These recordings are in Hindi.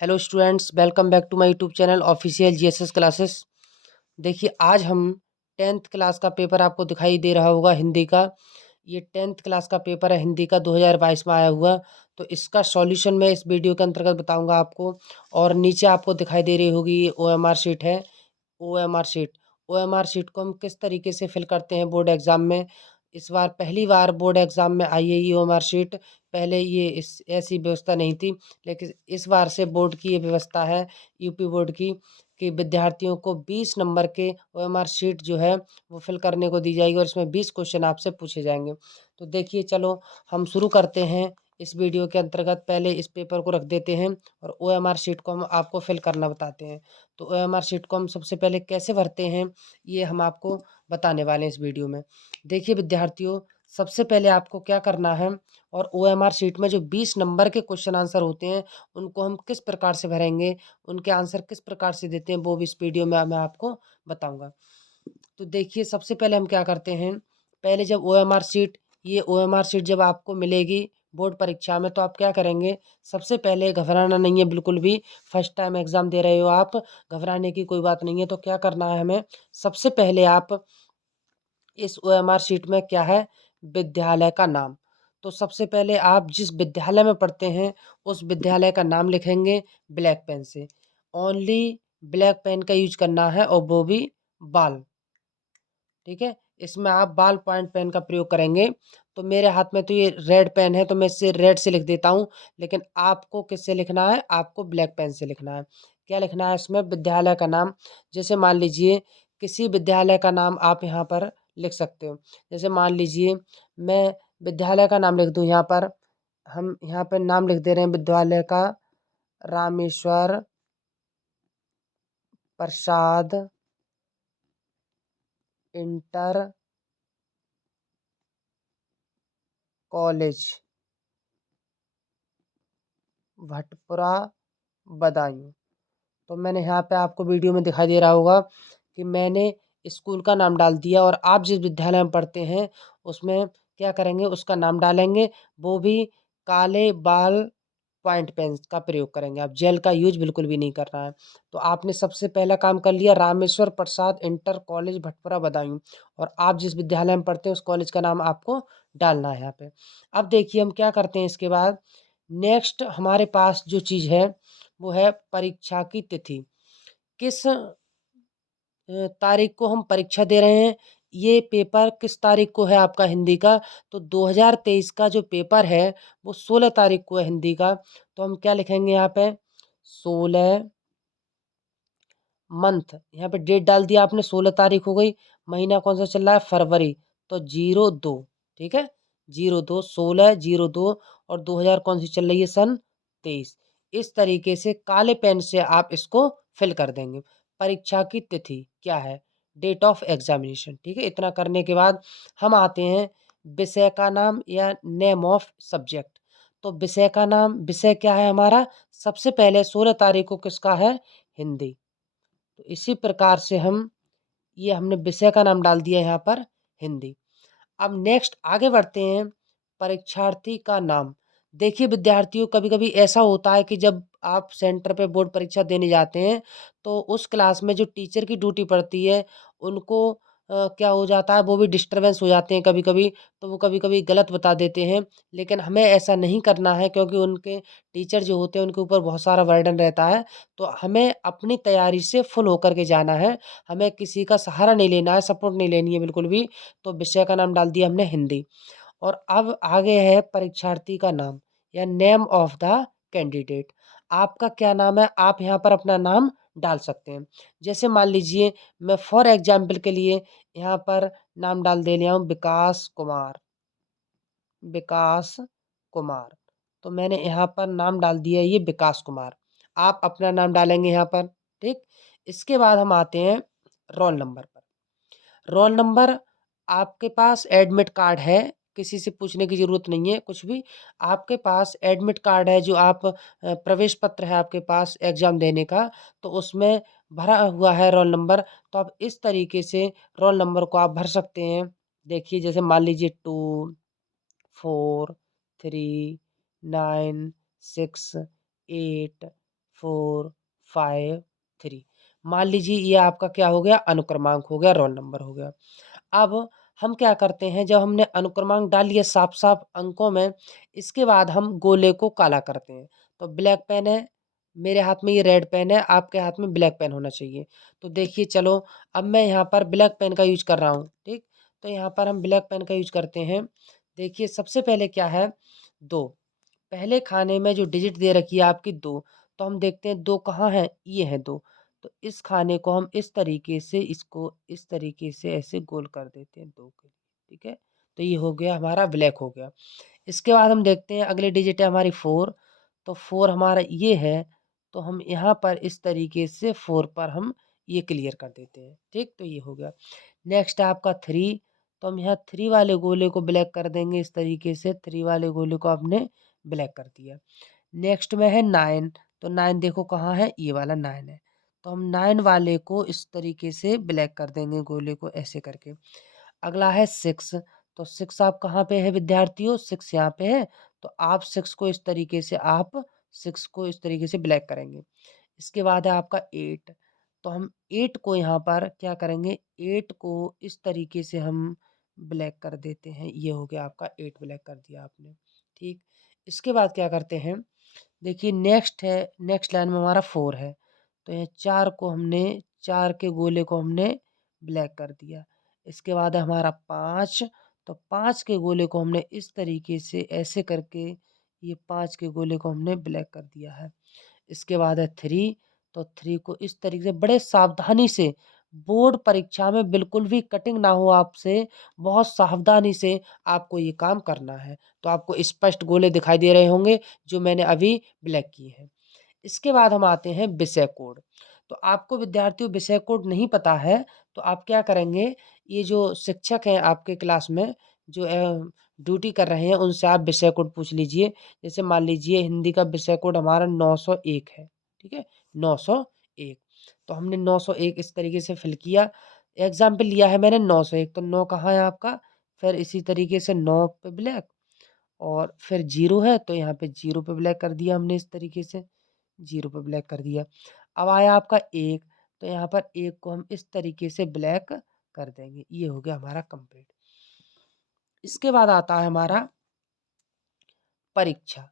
Hello students, welcome back to my YouTube channel official GSS classes. देखिए, आज हम 10th क्लास का पेपर आपको दिखाई दे रहा होगा हिंदी का। ये 10th क्लास का पेपर है हिंदी का 2022 में आया हुआ। तो इसका सॉल्यूशन मैं इस वीडियो के अंतर्गत बताऊंगा आपको। और नीचे आपको दिखाई दे रही होगी ये ओएमआर शीट है। ओएमआर शीट ओएमआर शीट को हम किस तरीके से फिल करते हैं बोर्ड एग्जाम में। इस बार पहली बार बोर्ड एग्जाम में आई है ये ओएमआर शीट। पहले ये इस ऐसी व्यवस्था नहीं थी, लेकिन इस बार से बोर्ड की ये व्यवस्था है, यूपी बोर्ड की, कि विद्यार्थियों को 20 नंबर के ओएमआर शीट जो है वो फिल करने को दी जाएगी और इसमें 20 क्वेश्चन आपसे पूछे जाएंगे। तो देखिए, चलो हम शुरू करते हैं। इस वीडियो के अंतर्गत पहले इस पेपर को रख देते हैं और ओएमआर शीट को हम आपको फिल करना बताते हैं। तो ओएमआर शीट को हम सबसे पहले कैसे भरते हैं ये हम आपको बताने वाले हैं इस वीडियो में। देखिए विद्यार्थियों, सबसे पहले आपको क्या करना है, और ओएमआर शीट में जो 20 नंबर के क्वेश्चन आंसर होते हैं उनको हम किस प्रकार से भरेंगे, उनके आंसर किस प्रकार से देते हैं, वो भी इस वीडियो में मैं आपको बताऊंगा। तो देखिए, सबसे पहले हम क्या करते हैं, पहले जब ओएमआर शीट जब आपको मिलेगी बोर्ड परीक्षा में, तो आप क्या करेंगे, सबसे पहले घबराना नहीं है बिल्कुल भी। फर्स्ट टाइम एग्ज़ाम दे रहे हो आप, घबराने की कोई बात नहीं है। तो क्या करना है हमें, सबसे पहले आप इस ओएमआर शीट में क्या है, विद्यालय का नाम। तो सबसे पहले आप जिस विद्यालय में पढ़ते हैं उस विद्यालय का नाम लिखेंगे ब्लैक पेन से। ओनली ब्लैक पेन का यूज करना है, और वो भी बाल, ठीक है। इसमें आप बाल पॉइंट पेन का प्रयोग करेंगे। तो मेरे हाथ में तो ये रेड पेन है, तो मैं इससे रेड से लिख देता हूँ। लेकिन आपको किससे लिखना है, आपको ब्लैक पेन से लिखना है। क्या लिखना है इसमें, विद्यालय का नाम। जैसे मान लीजिए किसी विद्यालय का नाम आप यहाँ पर लिख सकते हो। जैसे मान लीजिए मैं विद्यालय का नाम लिख दूँ यहाँ पर। हम यहाँ पर नाम लिख दे रहे हैं विद्यालय का, रामेश्वर प्रसाद इंटर कॉलेज भटपुरा बदायूं। तो मैंने यहाँ पे आपको वीडियो में दिखाई दे रहा होगा कि मैंने स्कूल का नाम डाल दिया, और आप जिस विद्यालय में पढ़ते हैं उसमें क्या करेंगे, उसका नाम डालेंगे। वो भी काले बाल पॉइंट पेन का प्रयोग करेंगे, आप जेल का यूज बिल्कुल भी नहीं करना है। तो आपने सबसे पहला काम कर लिया, रामेश्वर प्रसाद इंटर कॉलेज भटपुरा बदायूं। और आप जिस विद्यालय में पढ़ते हैं उस कॉलेज का नाम आपको डालना है यहाँ पे। अब देखिए हम क्या करते हैं इसके बाद, नेक्स्ट हमारे पास जो चीज़ है वो है परीक्षा की तिथि। किस तारीख को हम परीक्षा दे रहे हैं, ये पेपर किस तारीख को है आपका हिंदी का। तो 2023 का जो पेपर है वो 16 तारीख को है हिंदी का। तो हम क्या लिखेंगे यहाँ पे, 16 मंथ, यहाँ पे डेट डाल दिया आपने, 16 तारीख हो गई। महीना कौन सा चल रहा है, फरवरी। तो 02, ठीक है, 02 16 02, और 2000 कौन सी चल रही है, सन 23। इस तरीके से काले पेन से आप इसको फिल कर देंगे। परीक्षा की तिथि क्या है, डेट ऑफ एग्जामिनेशन, ठीक है। इतना करने के बाद हम आते हैं विषय का नाम या नेम ऑफ सब्जेक्ट। तो विषय का नाम, विषय क्या है हमारा, सबसे पहले 16 तारीख को किसका है, हिंदी। तो इसी प्रकार से हम, ये हमने विषय का नाम डाल दिया यहाँ पर, हिंदी। अब नेक्स्ट आगे बढ़ते हैं, परीक्षार्थी का नाम। देखिए विद्यार्थियों, कभी कभी ऐसा होता है कि जब आप सेंटर पे बोर्ड परीक्षा देने जाते हैं तो उस क्लास में जो टीचर की ड्यूटी पड़ती है उनको क्या हो जाता है, वो भी डिस्टरबेंस हो जाते हैं कभी कभी। तो वो कभी कभी गलत बता देते हैं। लेकिन हमें ऐसा नहीं करना है, क्योंकि उनके टीचर जो होते हैं उनके ऊपर बहुत सारा बर्डन रहता है। तो हमें अपनी तैयारी से फुल होकर के जाना है, हमें किसी का सहारा नहीं लेना है, सपोर्ट नहीं लेनी है बिल्कुल भी। तो विषय का नाम डाल दिया हमने हिंदी। और अब आगे है परीक्षार्थी का नाम या नेम ऑफ द कैंडिडेट। आपका क्या नाम है, आप यहाँ पर अपना नाम डाल सकते हैं। जैसे मान लीजिए मैं फॉर एग्जाम्पल के लिए यहाँ पर नाम डाल दे रहा हूँ विकास कुमार, विकास कुमार। तो मैंने यहाँ पर नाम डाल दिया ये विकास कुमार। आप अपना नाम डालेंगे यहाँ पर, ठीक। इसके बाद हम आते हैं रोल नंबर पर। रोल नंबर, आपके पास एडमिट कार्ड है, किसी से पूछने की ज़रूरत नहीं है कुछ भी। आपके पास एडमिट कार्ड है, जो आप प्रवेश पत्र है आपके पास एग्ज़ाम देने का, तो उसमें भरा हुआ है रोल नंबर। तो आप इस तरीके से रोल नंबर को आप भर सकते हैं। देखिए जैसे मान लीजिए 2 4 3 9 6 8 4 5 3। मान लीजिए ये आपका क्या हो गया, अनुक्रमांक हो गया, रोल नंबर हो गया। अब हम क्या करते हैं, जब हमने अनुक्रमांक डाल लिया साफ-साफ अंकों में, इसके बाद हम गोले को काला करते हैं। तो ब्लैक पेन है, मेरे हाथ में ये रेड पेन है, आपके हाथ में ब्लैक पेन होना चाहिए। तो देखिए चलो, अब मैं यहाँ पर ब्लैक पेन का यूज़ कर रहा हूँ, ठीक? तो यहाँ पर हम ब्लैक पेन का यूज़ करते हैं। देखिए सबसे पहले क्या है, 2, पहले खाने में जो डिजिट दे रखी है आपकी 2, तो हम देखते हैं 2 कहाँ है, ये है 2। तो इस खाने को हम इस तरीके से, इसको इस तरीके से ऐसे गोल कर देते हैं 2 के लिए, ठीक है? तो ये हो गया हमारा ब्लैक हो गया। इसके बाद हम देखते हैं अगली डिजिट है हमारी 4, तो 4 हमारा ये है, तो हम यहाँ पर इस तरीके से 4 पर हम ये क्लियर कर देते हैं, ठीक? तो ये हो गया। नेक्स्ट है आपका 3, तो हम यहाँ 3 वाले गोले को ब्लैक कर देंगे इस तरीके से, 3 वाले गोले को आपने ब्लैक कर दिया। नेक्स्ट में है 9, तो 9 देखो कहाँ है, ये वाला 9 है। तो हम 9 वाले को इस तरीके से ब्लैक कर देंगे गोले को ऐसे करके। अगला है 6, तो 6 आप कहाँ पे है विद्यार्थियों, 6 यहाँ पे है, तो आप 6 को इस तरीके से, आप 6 को इस तरीके से ब्लैक करेंगे। इसके बाद है आपका 8, तो हम 8 को यहाँ पर क्या करेंगे, 8 को इस तरीके से हम ब्लैक कर देते हैं। ये हो गया आपका 8 ब्लैक कर दिया आपने, ठीक। इसके बाद क्या करते हैं, देखिए नेक्स्ट है, नेक्स्ट लाइन में हमारा 4 है, तो ये 4 को हमने, 4 के गोले को हमने ब्लैक कर दिया। इसके बाद है हमारा 5, तो 5 के गोले को हमने इस तरीके से ऐसे करके, ये 5 के गोले को हमने ब्लैक कर दिया है। इसके बाद है 3, तो 3 को इस तरीके से बड़े सावधानी से, बोर्ड परीक्षा में बिल्कुल भी कटिंग ना हो आपसे, बहुत सावधानी से आपको ये काम करना है। तो आपको स्पष्ट गोले दिखाई दे रहे होंगे जो मैंने अभी ब्लैक किए हैं। इसके बाद हम आते हैं विषय कोड। तो आपको विद्यार्थियों विषय कोड नहीं पता है, तो आप क्या करेंगे, ये जो शिक्षक हैं आपके क्लास में, जो ड्यूटी कर रहे हैं, उनसे आप विषय कोड पूछ लीजिए। जैसे मान लीजिए हिंदी का विषय कोड हमारा 901 है, ठीक है? 901, तो हमने 901 इस तरीके से फिल किया। एग्ज़ाम्पल लिया है मैंने 901, तो 9 कहाँ है आपका? फिर इसी तरीके से 9 पे ब्लैक, और फिर 0 है, तो यहाँ पे 0 पे ब्लैक कर दिया हमने इस तरीके से, 0 पे ब्लैक कर दिया। अब आया आपका 1, तो यहाँ पर 1 को हम इस तरीके से ब्लैक कर देंगे। ये हो गया हमारा कंप्लीट। इसके बाद आता है हमारा परीक्षा।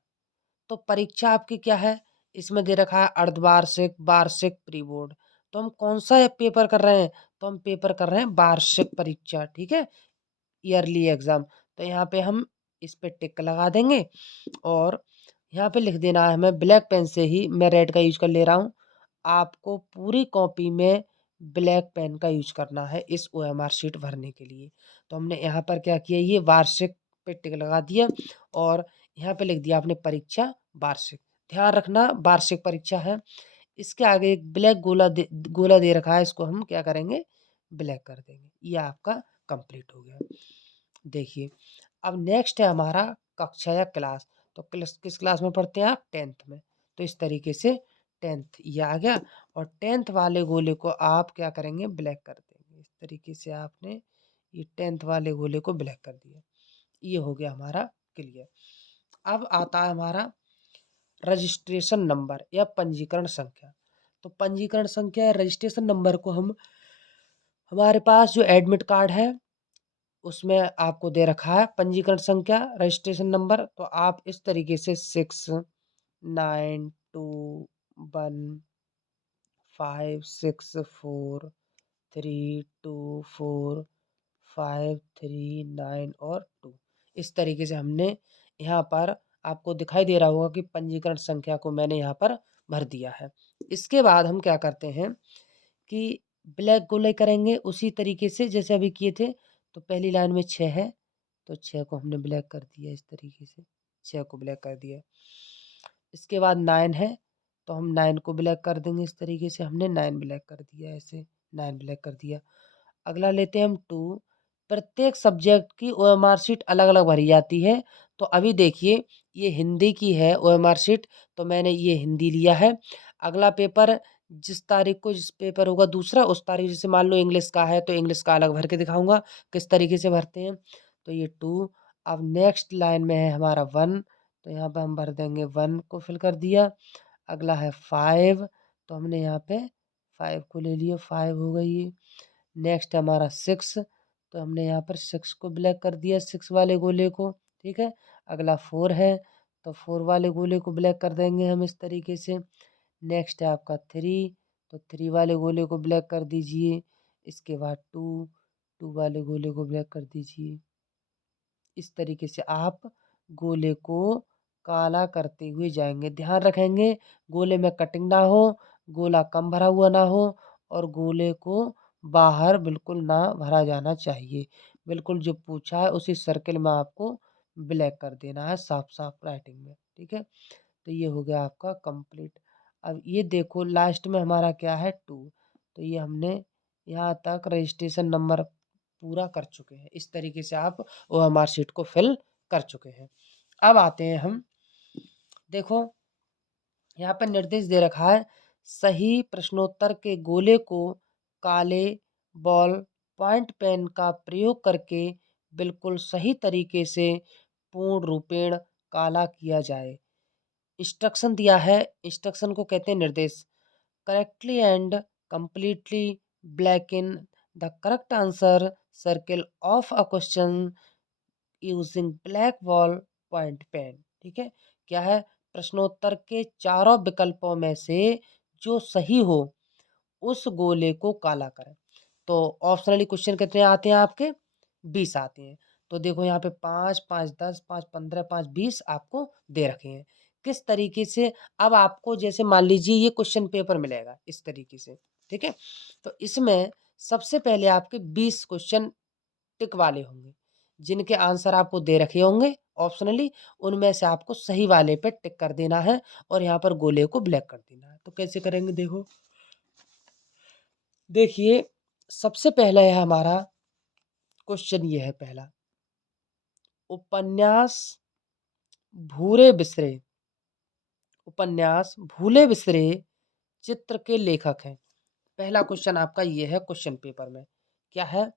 तो परीक्षा आपकी क्या है? इसमें दे रखा है अर्धवार्षिक, वार्षिक, प्री बोर्ड। तो हम कौन-सा पेपर कर रहे हैं? तो हम पेपर कर रहे हैं वार्षिक परीक्षा, ठीक है? Yearly exam. तो यहाँ पे हम इस पे टिक लगा देंगे, और यहाँ पे लिख देना है हमें ब्लैक पेन से ही, मैं रेड का यूज़ कर ले रहा हूँ। आपको पूरी कॉपी में ब्लैक पेन का यूज़ करना है इस ओएमआर शीट भरने के लिए। तो हमने यहाँ पर क्या किया, ये वार्षिक पे टिक लगा दिया, और यहाँ पे लिख दिया आपने परीक्षा वार्षिक। ध्यान रखना वार्षिक परीक्षा है। इसके आगे एक ब्लैक गोला दे रखा है, इसको हम क्या करेंगे, ब्लैक कर देंगे। ये आपका कंप्लीट हो गया। देखिए, अब नेक्स्ट है हमारा कक्षा या क्लास। तो किस क्लास में पढ़ते हैं आप? 10th में। तो इस तरीके से 10th ये आ गया, और 10th वाले गोले को आप क्या करेंगे, ब्लैक कर देंगे। इस तरीके से आपने ये 10th वाले गोले को ब्लैक कर दिया। ये हो गया हमारा क्लियर। अब आता है हमारा रजिस्ट्रेशन नंबर या पंजीकरण संख्या। तो पंजीकरण संख्या या रजिस्ट्रेशन नंबर को हम, हमारे पास जो एडमिट कार्ड है उसमें आपको दे रखा है पंजीकरण संख्या, रजिस्ट्रेशन नंबर। तो आप इस तरीके से 692156432453 और 2, इस तरीके से हमने यहाँ पर, आपको दिखाई दे रहा होगा कि पंजीकरण संख्या को मैंने यहाँ पर भर दिया है। इसके बाद हम क्या करते हैं कि ब्लैक गोले करेंगे उसी तरीके से जैसे अभी किए थे। तो पहली लाइन में 6 है, तो 6 को हमने ब्लैक कर दिया इस तरीके से, 6 को ब्लैक कर दिया। इसके बाद 9 है, तो हम 9 को ब्लैक कर देंगे इस तरीके से, हमने 9 ब्लैक कर दिया ऐसे, 9 ब्लैक कर दिया। अगला लेते हैं हम 2। प्रत्येक सब्जेक्ट की ओएमआर शीट अलग-अलग भरी जाती है। तो अभी देखिए ये हिंदी की है ओएमआर शीट, तो मैंने ये हिंदी लिया है। अगला पेपर जिस तारीख को जिस पेपर होगा दूसरा, उस तारीख, जैसे मान लो इंग्लिश का है तो इंग्लिश का अलग भर के दिखाऊँगा किस तरीके से भरते हैं। तो ये 2, अब नेक्स्ट लाइन में है हमारा 1, तो यहाँ पे हम भर देंगे 1 को फिल कर दिया। अगला है 5, तो हमने यहाँ पे 5 को ले लिया, 5 हो गई ये। नेक्स्ट है हमारा 6, तो हमने यहाँ पर 6 को ब्लैक कर दिया, 6 वाले गोले को। ठीक है, अगला 4 है, तो 4 वाले गोले को ब्लैक कर देंगे हम इस तरीके से। नेक्स्ट है आपका 3, तो 3 वाले गोले को ब्लैक कर दीजिए। इसके बाद 2 वाले गोले को ब्लैक कर दीजिए। इस तरीके से आप गोले को काला करते हुए जाएंगे। ध्यान रखेंगे गोले में कटिंग ना हो, गोला कम भरा हुआ ना हो, और गोले को बाहर बिल्कुल ना भरा जाना चाहिए। बिल्कुल जो पूछा है उसी सर्किल में आपको ब्लैक कर देना है, साफ साफ राइटिंग में। ठीक है, तो ये हो गया आपका कंप्लीट। अब ये देखो लास्ट में हमारा क्या है 2, तो ये हमने यहाँ तक रजिस्ट्रेशन नंबर पूरा कर चुके हैं। इस तरीके से आप ओएमआर शीट को फिल कर चुके हैं। अब आते हैं हम, देखो यहाँ पर निर्देश दे रखा है, सही प्रश्नोत्तर के गोले को काले बॉल पॉइंट पेन का प्रयोग करके बिल्कुल सही तरीके से पूर्ण रूपेण काला किया जाए। इंस्ट्रक्शन दिया है, इंस्ट्रक्शन को कहते हैं निर्देश। Correctly and completely black in the correct answer circle of a question using black ball point pen. ठीक है, क्या है, प्रश्नोत्तर के चारों विकल्पों में से जो सही हो उस गोले को काला करें। तो ऑप्शनली क्वेश्चन कितने आते हैं आपके, 20 आते हैं। तो देखो यहाँ पे 5, 5, 10, 5, 15, 5, 20 आपको दे रखे हैं। किस तरीके से, अब आपको जैसे मान लीजिए ये क्वेश्चन पेपर मिलेगा इस तरीके से। ठीक है, तो इसमें सबसे पहले आपके 20 क्वेश्चन टिक वाले होंगे, जिनके आंसर आपको दे रखे होंगे ऑप्शनली, उनमें से आपको सही वाले पे टिक कर देना है और यहाँ पर गोले को ब्लैक कर देना है। तो कैसे करेंगे, देखो देखिए सबसे पहला है हमारा क्वेश्चन, ये है पहला, उपन्यास भूरे बिसरे, उपन्यास भूले बिसरे चित्र के लेखक हैं। पहला क्वेश्चन आपका ये है क्वेश्चन पेपर में, क्या है,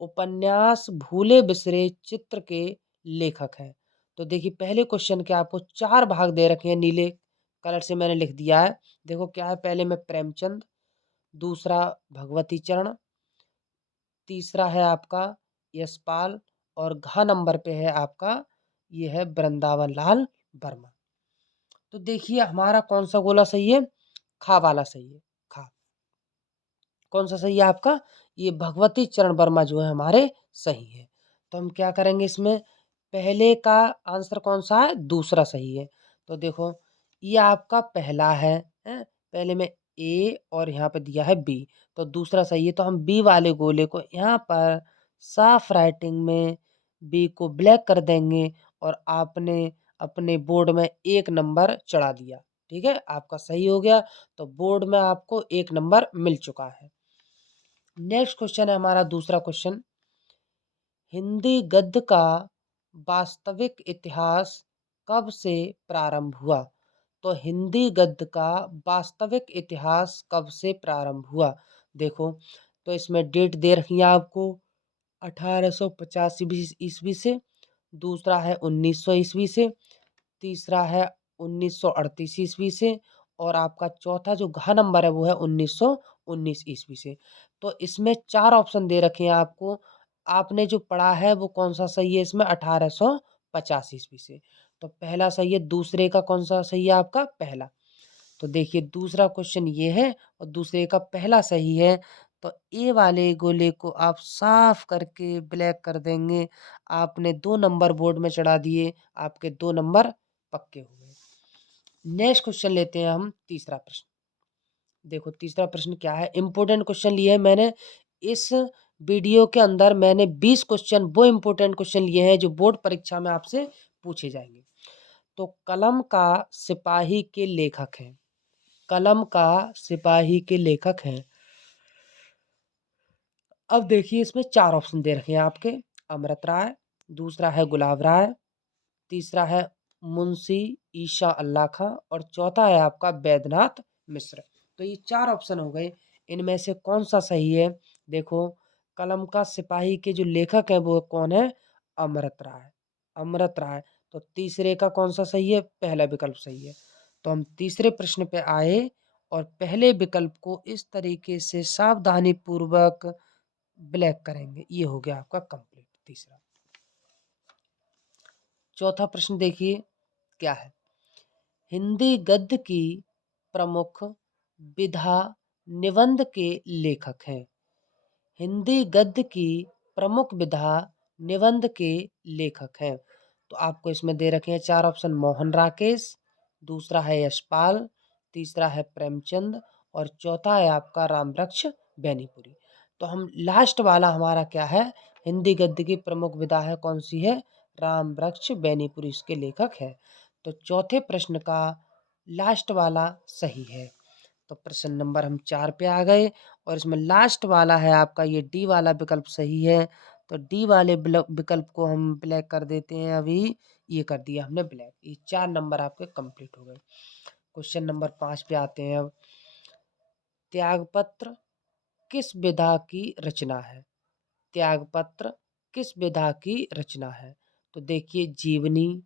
उपन्यास भूले बिसरे चित्र के लेखक हैं। तो देखिए पहले क्वेश्चन के आपको 4 भाग दे रखे हैं, नीले कलर से मैंने लिख दिया है। देखो क्या है, पहले में प्रेमचंद, दूसरा भगवती चरण, तीसरा है आपका यशपाल, और घ नंबर पे है आपका ये है वृंदावन लाल वर्मा। तो देखिए हमारा कौन सा गोला सही है, खा वाला सही है। खा कौन सा सही है आपका, ये भगवती चरण वर्मा जो है हमारे सही है। तो हम क्या करेंगे इसमें, पहले का आंसर कौन सा है, दूसरा सही है। तो देखो ये आपका पहला है, पहले में ए और यहाँ पे दिया है बी, तो दूसरा सही है। तो हम बी वाले गोले को यहाँ पर साफ राइटिंग में बी को ब्लैक कर देंगे और आपने अपने बोर्ड में 1 नंबर चढ़ा दिया। ठीक है, आपका सही हो गया, तो बोर्ड में आपको 1 नंबर मिल चुका है। नेक्स्ट क्वेश्चन है हमारा दूसरा क्वेश्चन, हिंदी गद्य का वास्तविक इतिहास कब से प्रारंभ हुआ। तो हिंदी गद्य का वास्तविक इतिहास कब से प्रारंभ हुआ, देखो तो इसमें डेट दे रखी है आपको 1850 ईस्वी से, दूसरा है 1900 ईस्वी से, तीसरा है 1938 ईस्वी से, और आपका चौथा जो घ नंबर है वो है 1919 ईस्वी से। तो इसमें 4 ऑप्शन दे रखे हैं आपको, आपने जो पढ़ा है वो कौन सा सही है इसमें, 1850 ईस्वी से। तो पहला सही है, दूसरे का कौन सा सही है आपका, पहला। तो देखिए दूसरा क्वेश्चन ये है और दूसरे का पहला सही है। तो ए वाले गोले को आप साफ करके ब्लैक कर देंगे, आपने 2 नंबर बोर्ड में चढ़ा दिए, आपके 2 नंबर पक्के हो गए। नेक्स्ट क्वेश्चन लेते हैं हम तीसरा प्रश्न। देखो तीसरा प्रश्न क्या है, इंपॉर्टेंट क्वेश्चन लिए है मैंने इस वीडियो के अंदर, मैंने 20 क्वेश्चन वो इंपॉर्टेंट क्वेश्चन लिए हैं जो बोर्ड परीक्षा में आपसे पूछे जाएंगे। तो कलम का सिपाही के लेखक हैं, कलम का सिपाही के लेखक हैं। अब देखिए इसमें 4 ऑप्शन दे रखे हैं आपके, अमृत राय, दूसरा है गुलाब राय, तीसरा है मुंशी ईशा अल्लाह खां, और चौथा है आपका वैद्यनाथ मिश्र। तो ये 4 ऑप्शन हो गए, इनमें से कौन सा सही है, देखो कलम का सिपाही के जो लेखक है वो कौन है, अमृत राय, अमृत राय। तो तीसरे का कौन सा सही है, पहला विकल्प सही है। तो हम तीसरे प्रश्न पे आए और पहले विकल्प को इस तरीके से सावधानी पूर्वक ब्लैक करेंगे। ये हो गया आपका कंप्लीट तीसरा। चौथा प्रश्न देखिए क्या है। हिंदी गद्य की प्रमुख विधा निबंध के लेखक हैं। हिंदी गद्य की प्रमुख विधा निबंध के लेखक हैं। तो आपको इसमें दे रखे हैं चार ऑप्शन। मोहन राकेश, दूसरा है यशपाल, तीसरा है प्रेमचंद और चौथा है आपका रामवृक्ष बैनीपुरी। तो हम लास्ट वाला हमारा क्या है, हिंदी गद्य की प्रमुख विधा है कौन सी है, रामवृक्ष बैनीपुरी इसके लेखक है। तो चौथे प्रश्न का लास्ट वाला सही है। तो प्रश्न नंबर हम 4 पे आ गए और इसमें लास्ट वाला है आपका ये डी वाला विकल्प सही है। तो डी वाले विकल्प को हम ब्लैक कर देते हैं अभी। ये कर दिया हमने ब्लैक। ये 4 नंबर आपके कंप्लीट हो गए। क्वेश्चन नंबर 5 पे आते हैं अब। त्यागपत्र किस विधा की रचना है। त्यागपत्र किस विधा की रचना है। तो देखिए जीवनी,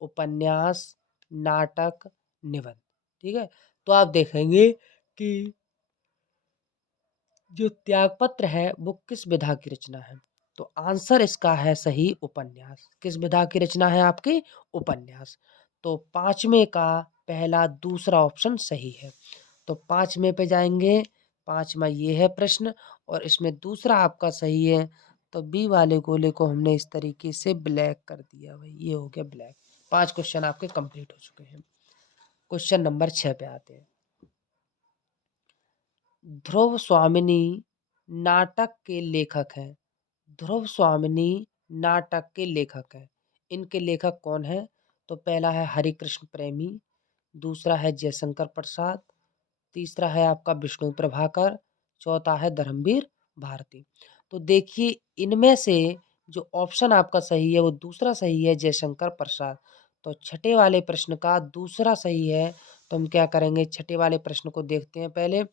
उपन्यास, नाटक, निबंध। ठीक है, तो आप देखेंगे कि जो त्यागपत्र है वो किस विधा की रचना है। तो आंसर इसका है सही उपन्यास। किस विधा की रचना है आपकी, उपन्यास। तो पांचवें का पहला दूसरा ऑप्शन सही है। तो पांचवें पे जाएंगे। पांचवा ये है प्रश्न और इसमें दूसरा आपका सही है। तो बी वाले गोले को हमने इस तरीके से ब्लैक कर दिया भाई, ये हो गया ब्लैक। 5 क्वेश्चन आपके कंप्लीट हो चुके हैं। क्वेश्चन नंबर 6 पे आते हैं। ध्रुव स्वामिनी नाटक के लेखक हैं। ध्रुव स्वामिनी नाटक के लेखक हैं। इनके लेखक कौन हैं। तो पहला है हरिकृष्ण प्रेमी, दूसरा है जयशंकर प्रसाद, तीसरा है आपका विष्णु प्रभाकर, चौथा है धर्मवीर भारती। तो देखिए इनमें से जो ऑप्शन आपका सही है वो दूसरा सही है, जयशंकर प्रसाद। तो छठे वाले प्रश्न का दूसरा सही है। तो हम क्या करेंगे, छठे वाले प्रश्न को देखते हैं पहले।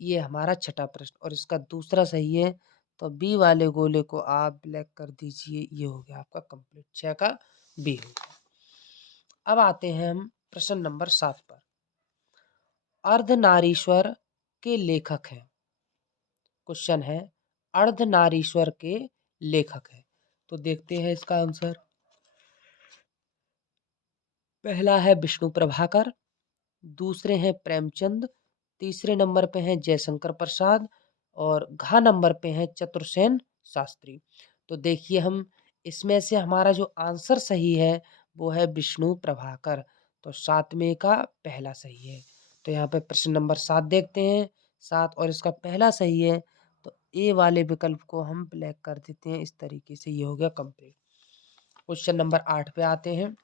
ये हमारा छठा प्रश्न और इसका दूसरा सही है। तो बी वाले गोले को आप ब्लैक कर दीजिए। ये हो गया आपका कंप्लीट, 6 का बी हो गया। अब आते हैं हम प्रश्न नंबर 7 पर। अर्धनारीश्वर के लेखक हैं। क्वेश्चन है अर्धनारीश्वर के लेखक हैं। तो देखते हैं इसका आंसर। पहला है विष्णु प्रभाकर, दूसरे हैं प्रेमचंद, तीसरे नंबर पे हैं जयशंकर प्रसाद और घ नंबर पे हैं चतुर्सेन शास्त्री। तो देखिए हम इसमें से हमारा जो आंसर सही है वो है विष्णु प्रभाकर। तो सातवें का पहला सही है। तो यहाँ पे प्रश्न नंबर 7 देखते हैं। 7 और इसका पहला सही है। तो ए वाले विकल्प को हम ब्लैक कर देते हैं इस तरीके से। ये हो गया कंप्लीट। क्वेश्चन नंबर 8 पे आते हैं।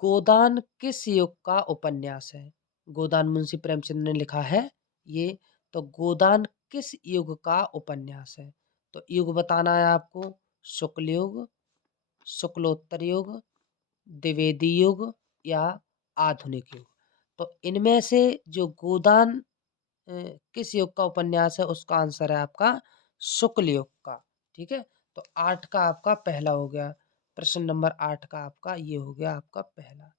गोदान किस युग का उपन्यास है। गोदान मुंशी प्रेमचंद ने लिखा है ये। तो गोदान किस युग का उपन्यास है। तो युग बताना है आपको। शुक्ल युग, शुक्लोत्तर युग, द्विवेदी युग या आधुनिक युग। तो इनमें से जो गोदान किस युग का उपन्यास है उसका आंसर है आपका शुक्ल युग का। ठीक है, तो 8 का आपका पहला हो गया। प्रश्न नंबर 8 का आपका ये हो गया आपका पहला।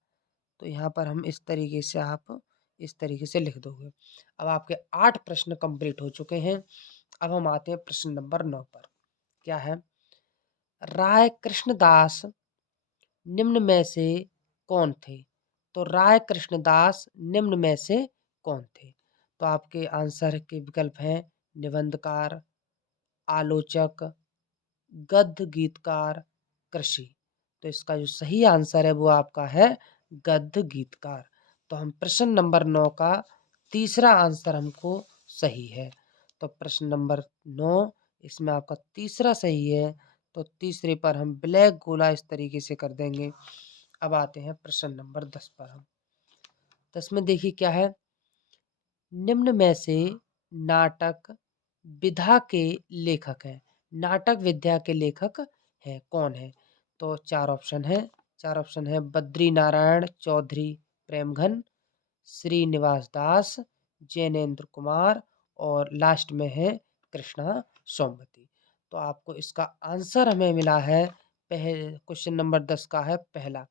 तो यहाँ पर हम इस तरीके से आप इस तरीके से लिख दोगे। अब आपके 8 प्रश्न कंप्लीट हो चुके हैं। अब हम आते हैं प्रश्न नंबर 9 पर। क्या है, राय कृष्णदास निम्न में से कौन थे। तो राय कृष्णदास निम्न में से कौन थे। तो आपके आंसर के विकल्प हैं निबंधकार, आलोचक, गद्य गीतकार, कृषि। तो इसका जो सही आंसर है वो आपका है गद्य गीतकार। तो हम प्रश्न नंबर 9 का तीसरा आंसर हमको सही है। तो प्रश्न नंबर 9 इसमें आपका तीसरा सही है। तो तीसरे पर हम ब्लैक गोला इस तरीके से कर देंगे। अब आते हैं प्रश्न नंबर 10 पर। हम 10 में देखिए क्या है, निम्न में से नाटक विधा के लेखक हैं। नाटक विद्या के लेखक हैं कौन है। तो चार ऑप्शन है। चार ऑप्शन है बद्री नारायण चौधरी प्रेमघन, श्रीनिवास दास, जैनेन्द्र कुमार और लास्ट में है कृष्णा सोमवती। तो आपको इसका आंसर हमें मिला है क्वेश्चन नंबर 10 का है पहला,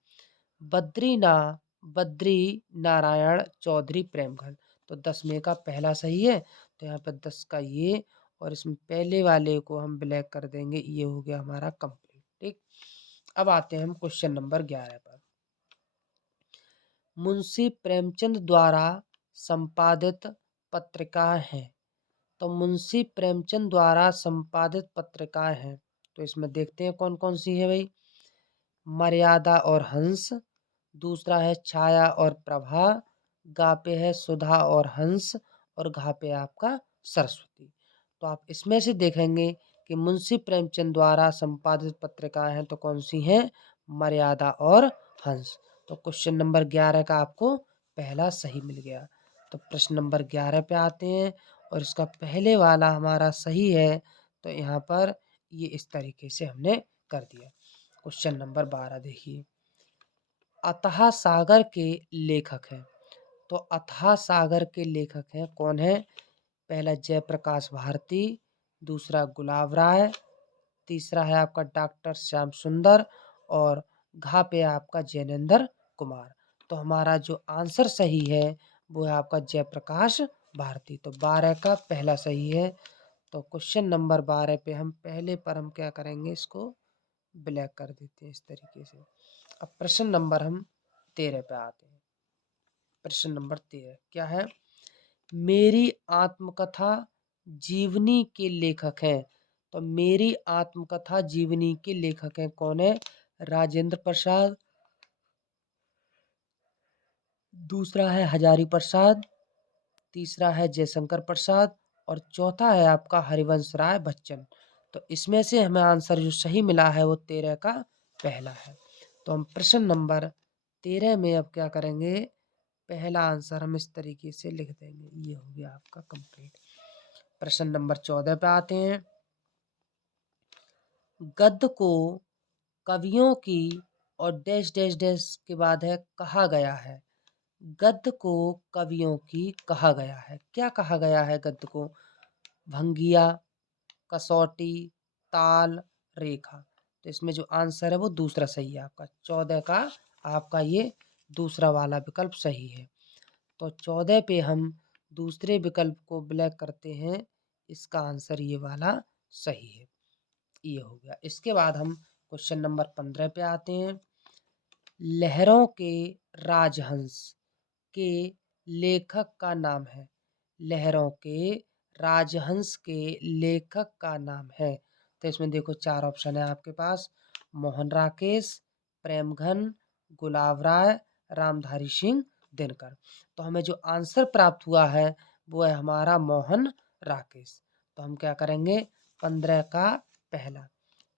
बद्रीनाथ बद्री नारायण चौधरी प्रेमघन। तो 10 में का पहला सही है, तो यहाँ पर 10 का ये, और इसमें पहले वाले को हम ब्लैक कर देंगे, ये हो गया हमारा कंप्लीट। ठीक, अब आते हैं हम क्वेश्चन नंबर 11 पर। मुंशी प्रेमचंद द्वारा संपादित पत्रिकाएं हैं। तो मुंशी प्रेमचंद द्वारा संपादित पत्रिकाएं हैं, तो इसमें देखते हैं कौन कौन सी है भाई। मर्यादा और हंस, दूसरा है छाया और प्रभा, गा पे है सुधा और हंस, और घा पे आपका सरस्वती। तो आप इसमें से देखेंगे कि मुंशी प्रेमचंद द्वारा संपादित पत्रिकाएं हैं, तो कौन सी हैं, मर्यादा और हंस। तो क्वेश्चन नंबर 11 का आपको पहला सही मिल गया। तो प्रश्न नंबर 11 पे आते हैं, और इसका पहले वाला हमारा सही है, तो यहाँ पर ये इस तरीके से हमने कर दिया। क्वेश्चन नंबर 12 देखिए, अथाह सागर के लेखक हैं। तो अथाह सागर के लेखक हैं, कौन है, पहला जयप्रकाश भारती, दूसरा गुलाब राय, तीसरा है आपका डॉक्टर श्याम सुंदर, और घा पे आपका जैनेंद्र कुमार। तो हमारा जो आंसर सही है वो है आपका जयप्रकाश भारती। तो 12 का पहला सही है। तो क्वेश्चन नंबर 12 पे हम पहले पर हम क्या करेंगे, इसको ब्लैक कर देते हैं इस तरीके से। अब प्रश्न नंबर हम 13 पे आते हैं। प्रश्न नंबर 13 क्या है, मेरी आत्मकथा जीवनी के लेखक हैं। तो मेरी आत्मकथा जीवनी के लेखक हैं, कौन है, राजेंद्र प्रसाद, दूसरा है हजारी प्रसाद, तीसरा है जयशंकर प्रसाद, और चौथा है आपका हरिवंश राय बच्चन। तो इसमें से हमें आंसर जो सही मिला है वो 13 का पहला है। तो हम प्रश्न नंबर 13 में अब क्या करेंगे, पहला आंसर हम इस तरीके से लिख देंगे, ये हो गया आपका कंप्लीट। प्रश्न नंबर 14 पे आते हैं। गद्य को कवियों की, और डैश डैश डैश के बाद है कहा गया है। गद्य को कवियों की कहा गया है, क्या कहा गया है गद्य को, भंगिया, कसौटी, ताल, रेखा। तो इसमें जो आंसर है वो दूसरा सही है आपका, 14 का आपका ये दूसरा वाला विकल्प सही है। तो 14 पे हम दूसरे विकल्प को ब्लैक करते हैं, इसका आंसर ये वाला सही है, ये हो गया। इसके बाद हम क्वेश्चन नंबर 15 पे आते हैं। लहरों के राजहंस के लेखक का नाम है। लहरों के राजहंस के लेखक का नाम है। तो इसमें देखो 4 ऑप्शन है आपके पास, मोहन राकेश, प्रेमघन, गुलाब राय, रामधारी सिंह दिनकर। तो हमें जो आंसर प्राप्त हुआ है वो है हमारा मोहन राकेश। तो हम क्या करेंगे, 15 का पहला,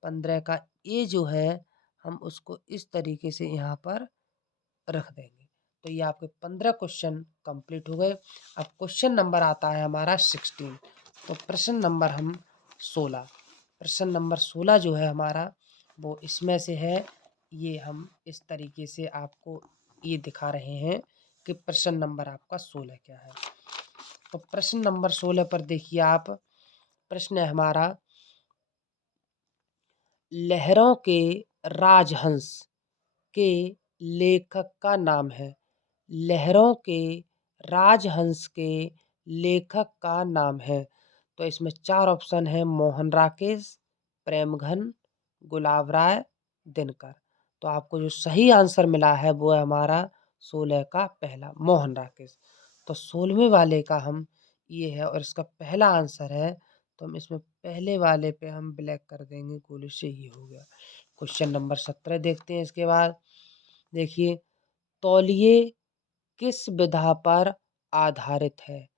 15 का ए जो है हम उसको इस तरीके से यहाँ पर रख देंगे। तो ये आपके 15 क्वेश्चन कंप्लीट हो गए। अब क्वेश्चन नंबर आता है हमारा 16। तो प्रश्न नंबर हम 16, प्रश्न नंबर 16 जो है हमारा वो इसमें से है, ये हम इस तरीके से आपको ये दिखा रहे हैं कि प्रश्न नंबर आपका 16 क्या है। तो प्रश्न नंबर 16 पर देखिए आप, प्रश्न है हमारा, लहरों के राजहंस के लेखक का नाम है। लहरों के राजहंस के लेखक का नाम है। तो इसमें 4 ऑप्शन है, मोहन राकेश, प्रेमघन, गुलाब राय, दिनकर। तो आपको जो सही आंसर मिला है वो है हमारा 16 का पहला, मोहन राकेश। तो 16वें वाले का हम ये है, और इसका पहला आंसर है, तो हम इसमें पहले वाले पे हम ब्लैक कर देंगे गोली से, ये हो गया। क्वेश्चन नंबर 17 देखते हैं। इसके बाद देखिए, तौलिए किस विधा पर आधारित है।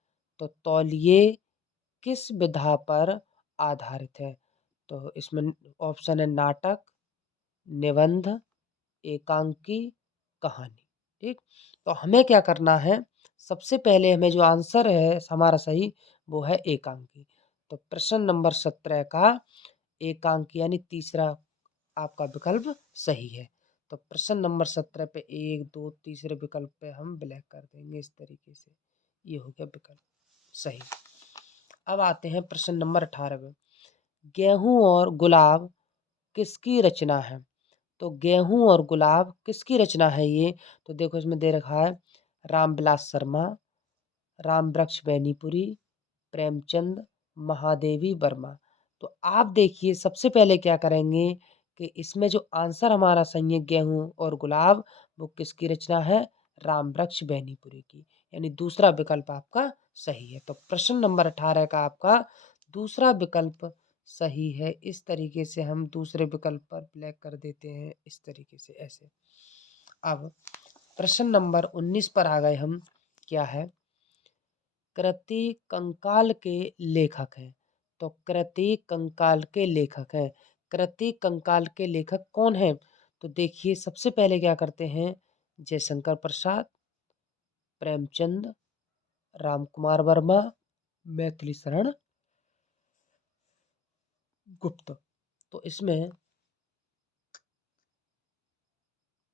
तो तौलिए किस विधा पर आधारित है। तो इसमें ऑप्शन है नाटक, निबंध, एकांकी, कहानी। ठीक, तो हमें क्या करना है, सबसे पहले हमें जो आंसर है हमारा सही वो है एकांकी। तो प्रश्न नंबर 17 का एकांकी यानी तीसरा आपका विकल्प सही है। तो प्रश्न नंबर 17 पे 1 2 तीसरे विकल्प पे हम ब्लैक कर देंगे इस तरीके से, ये हो गया विकल्प सही। अब आते हैं प्रश्न नंबर 18 में, गेहूं और गुलाब किसकी रचना है। तो गेहूं और गुलाब किसकी रचना है ये? तो देखो इसमें दे रखा है रामविलास शर्मा, रामवृक्ष बैनीपुरी, प्रेमचंद, महादेवी वर्मा। तो आप देखिए सबसे पहले क्या करेंगे कि इसमें जो आंसर हमारा सही है गेहूं और गुलाब, वो किसकी रचना है? रामवृक्ष बैनीपुरी की, यानी दूसरा विकल्प आपका सही है। तो प्रश्न नंबर 18 का आपका दूसरा विकल्प सही है। इस तरीके से हम दूसरे विकल्प पर ब्लैक कर देते हैं, इस तरीके से ऐसे। अब प्रश्न नंबर 19 पर आ गए हम। क्या है? कृति कंकाल के लेखक हैं। तो कृति कंकाल के लेखक हैं। कृति कंकाल के लेखक कौन हैं? तो देखिए सबसे पहले क्या करते हैं, जयशंकर प्रसाद, प्रेमचंद, रामकुमार वर्मा, मैथिली शरण गुप्त। तो इसमें